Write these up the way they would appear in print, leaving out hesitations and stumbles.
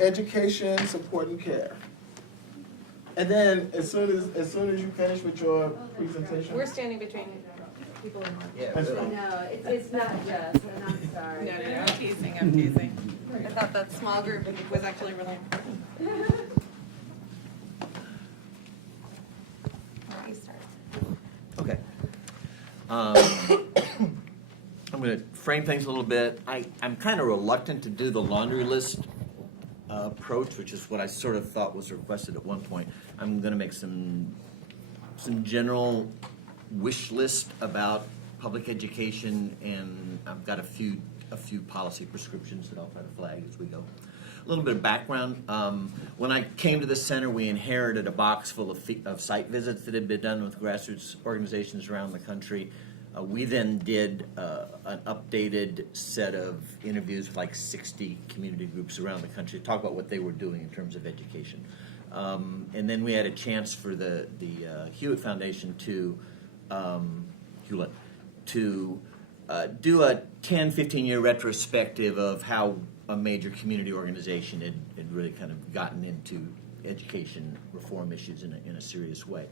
education, support, and care. And then as soon as you finish with your presentation, We're standing between people in one. Yeah, That's really. fine. No, it's not just, and I'm sorry. No, I'm teasing, I'm teasing. I thought that small group was actually really important. You start. Okay. I'm going to frame things a little bit. I'm kind of reluctant to do the laundry list approach, which is what I sort of thought was requested at one point. I'm going to make some general wish list about public education, and I've got a few policy prescriptions that I'll try to flag as we go. A little bit of background. When I came to the center, we inherited a box full of site visits that had been done with grassroots organizations around the country. We then did an updated set of interviews with like 60 community groups around the country to talk about what they were doing in terms of education. And then we had a chance for the Hewitt Foundation to do a 10, 15-year retrospective of how a major community organization had really kind of gotten into education reform issues in a serious way.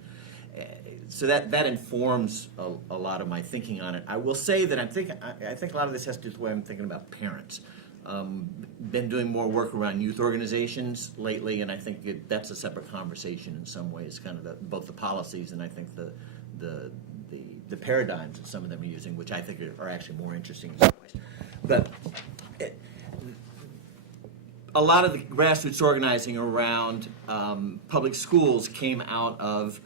So that informs a lot of my thinking on it. I will say that I think a lot of this has to do with the way I'm thinking about parents. Been doing more work around youth organizations lately, and I think that's a separate conversation in some ways, kind of both the policies and I think the paradigms that some of them are using, which I think are actually more interesting in some ways. But a lot of the grassroots organizing around public schools came out of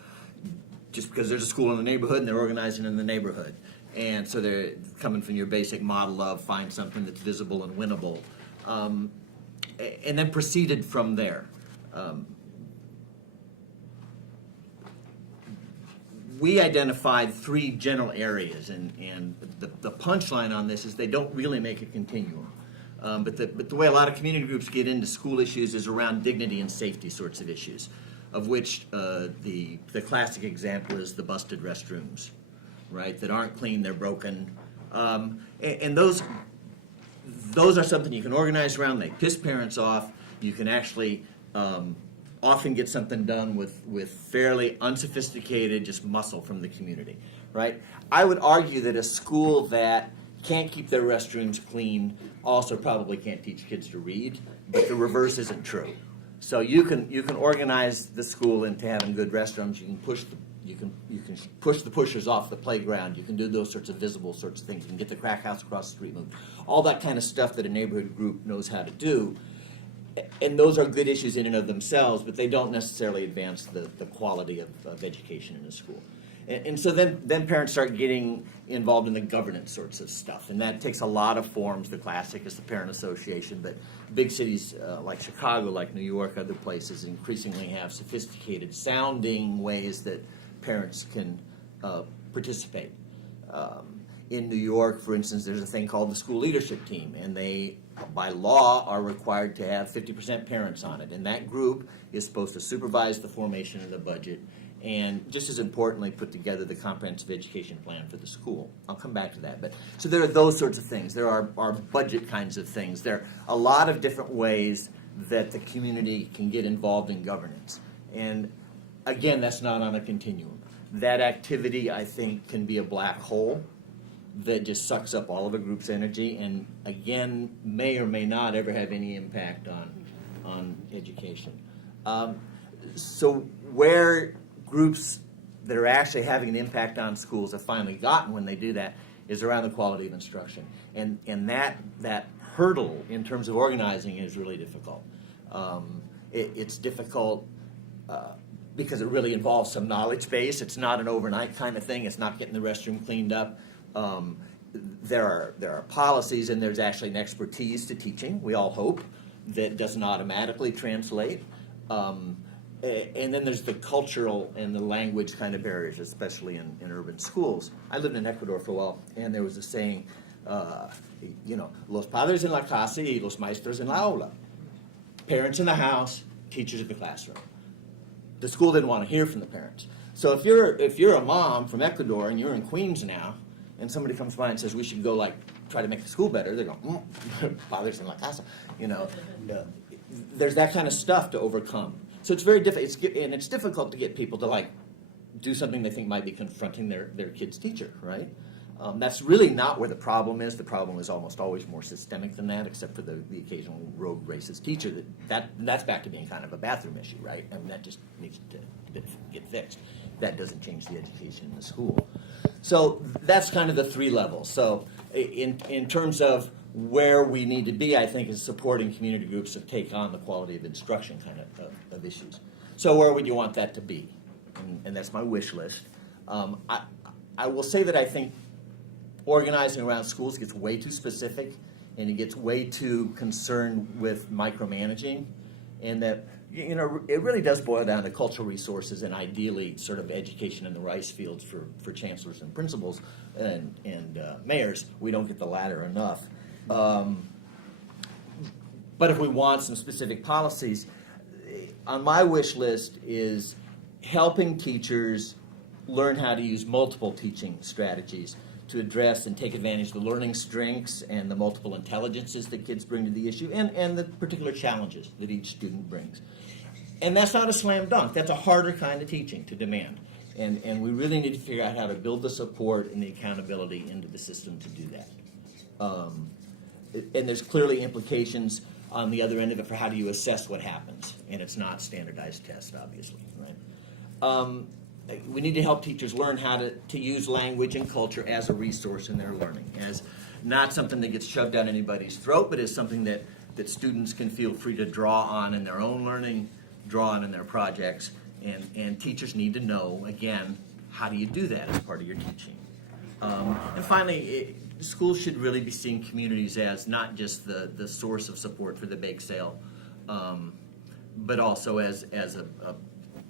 just because there's a school in the neighborhood and they're organizing in the neighborhood. And so they're coming from your basic model of find something that's visible and winnable. And then proceeded from there. We identified three general areas, and the punchline on this is they don't really make a continuum. But the way a lot of community groups get into school issues is around dignity and safety sorts of issues, of which the classic example is the busted restrooms, right, that aren't clean, they're broken. And those are something you can organize around. They piss parents off. You can actually often get something done with fairly unsophisticated just muscle from the community, right? I would argue that a school that can't keep their restrooms clean also probably can't teach kids to read, but the reverse isn't true. So you can organize the school into having good restrooms. You can push the pushers off the playground. You can do those sorts of visible sorts of things. You can get the crack house across the street moved. All that kind of stuff that a neighborhood group knows how to do. And those are good issues in and of themselves, but they don't necessarily advance the quality of education in a school. And so then parents start getting involved in the governance sorts of stuff, and that takes a lot of forms. The classic is the parent association, but big cities like Chicago, like New York, other places increasingly have sophisticated sounding ways that parents can participate. In New York, for instance, there's a thing called the school leadership team, and they, by law, are required to have 50% parents on it, and that group is supposed to supervise the formation of the budget and, just as importantly, put together the comprehensive education plan for the school. I'll come back to that. But so there are those sorts of things. There are budget kinds of things. There are a lot of different ways that the community can get involved in governance. And again, that's not on a continuum. That activity, I think, can be a black hole that just sucks up all of a group's energy and, again, may or may not ever have any impact on education. So where groups that are actually having an impact on schools have finally gotten when they do that is around the quality of instruction. And that hurdle in terms of organizing is really difficult. It's difficult because it really involves some knowledge base. It's not an overnight kind of thing. It's not getting the restroom cleaned up. There are policies, and there's actually an expertise to teaching, we all hope, that doesn't automatically translate. And then there's the cultural and the language kind of barriers, especially in urban schools. I lived in Ecuador for a while, and there was a saying, los padres en la casa y los maestros en la aula. Parents in the house, teachers in the classroom. The school didn't want to hear from the parents. So if you're a mom from Ecuador and you're in Queens now, and somebody comes by and says we should go try to make the school better, they go, padres en la casa, there's that kind of stuff to overcome. So it's very difficult, and it's difficult to get people to like do something they think might be confronting their kid's teacher, right? That's really not where the problem is. The problem is almost always more systemic than that, except for the occasional rogue racist teacher. That's back to being kind of a bathroom issue, right? I mean, that just needs to get fixed. That doesn't change the education in the school. So that's kind of the three levels. So in terms of where we need to be, I think, is supporting community groups to take on the quality of instruction kind of issues. So where would you want that to be? And that's my wish list. I will say that I think organizing around schools gets way too specific, and it gets way too concerned with micromanaging, and that it really does boil down to cultural resources and ideally sort of education in the rice fields for chancellors and principals and mayors. We don't get the latter enough. But if we want some specific policies, on my wish list is helping teachers learn how to use multiple teaching strategies to address and take advantage of the learning strengths and the multiple intelligences that kids bring to the issue and the particular challenges that each student brings. And that's not a slam dunk. That's a harder kind of teaching to demand. And we really need to figure out how to build the support and the accountability into the system to do that. And there's clearly implications on the other end of it for how do you assess what happens. And it's not standardized tests, obviously, right? We need to help teachers learn how to use language and culture as a resource in their learning, as not something that gets shoved down anybody's throat, but as something that students can feel free to draw on in their own learning, draw on in their projects, and teachers need to know, again, how do you do that as part of your teaching. And finally, schools should really be seeing communities as not just the source of support for the bake sale, but also as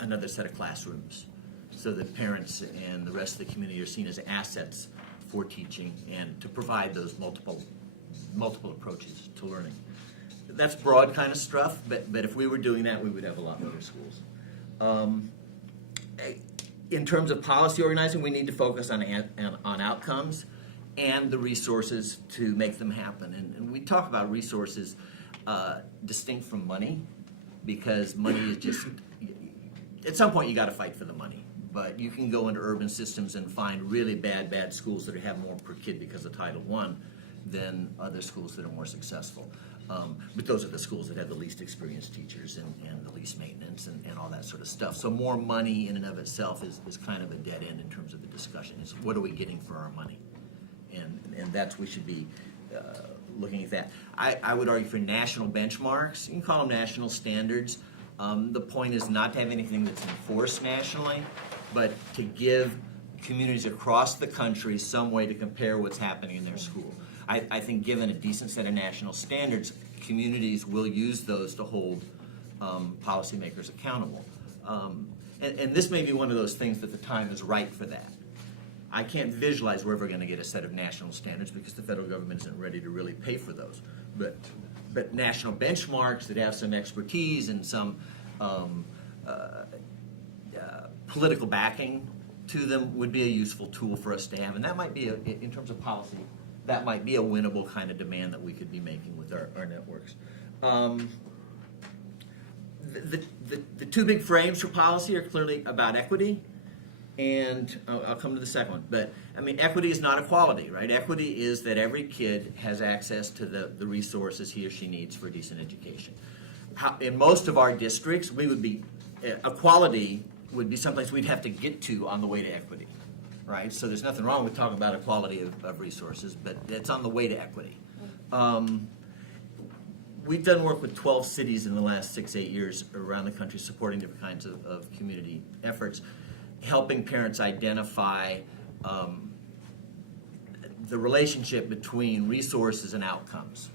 another set of classrooms, so that parents and the rest of the community are seen as assets for teaching and to provide those multiple approaches to learning. That's broad kind of stuff, but if we were doing that, we would have a lot better schools. In terms of policy organizing, we need to focus on outcomes and the resources to make them happen. And we talk about resources distinct from money, because money is just, at some point you got to fight for the money. But you can go into urban systems and find really bad schools that have more per kid because of Title I than other schools that are more successful. But those are the schools that have the least experienced teachers and the least maintenance and all that sort of stuff. So more money in and of itself is kind of a dead end in terms of the discussion. It's what are we getting for our money? And that's, we should be looking at that. I would argue for national benchmarks. You can call them national standards. The point is not to have anything that's enforced nationally, but to give communities across the country some way to compare what's happening in their school. I think given a decent set of national standards, communities will use those to hold policymakers accountable. And this may be one of those things that the time is right for that. I can't visualize we're ever going to get a set of national standards because the federal government isn't ready to really pay for those. But national benchmarks that have some expertise and some political backing to them would be a useful tool for us to have. And that might be, in terms of policy, that might be a winnable kind of demand that we could be making with our networks. The two big frames for policy are clearly about equity, and I'll come to the second one. But I mean, equity is not equality, right? Equity is that every kid has access to the resources he or she needs for a decent education. In most of our districts, we would be, equality would be someplace we'd have to get to on the way to equity, right? So there's nothing wrong with talking about equality of resources, but it's on the way to equity. We've done work with 12 cities in the last 6-8 years around the country supporting different kinds of community efforts, helping parents identify the relationship between resources and outcomes.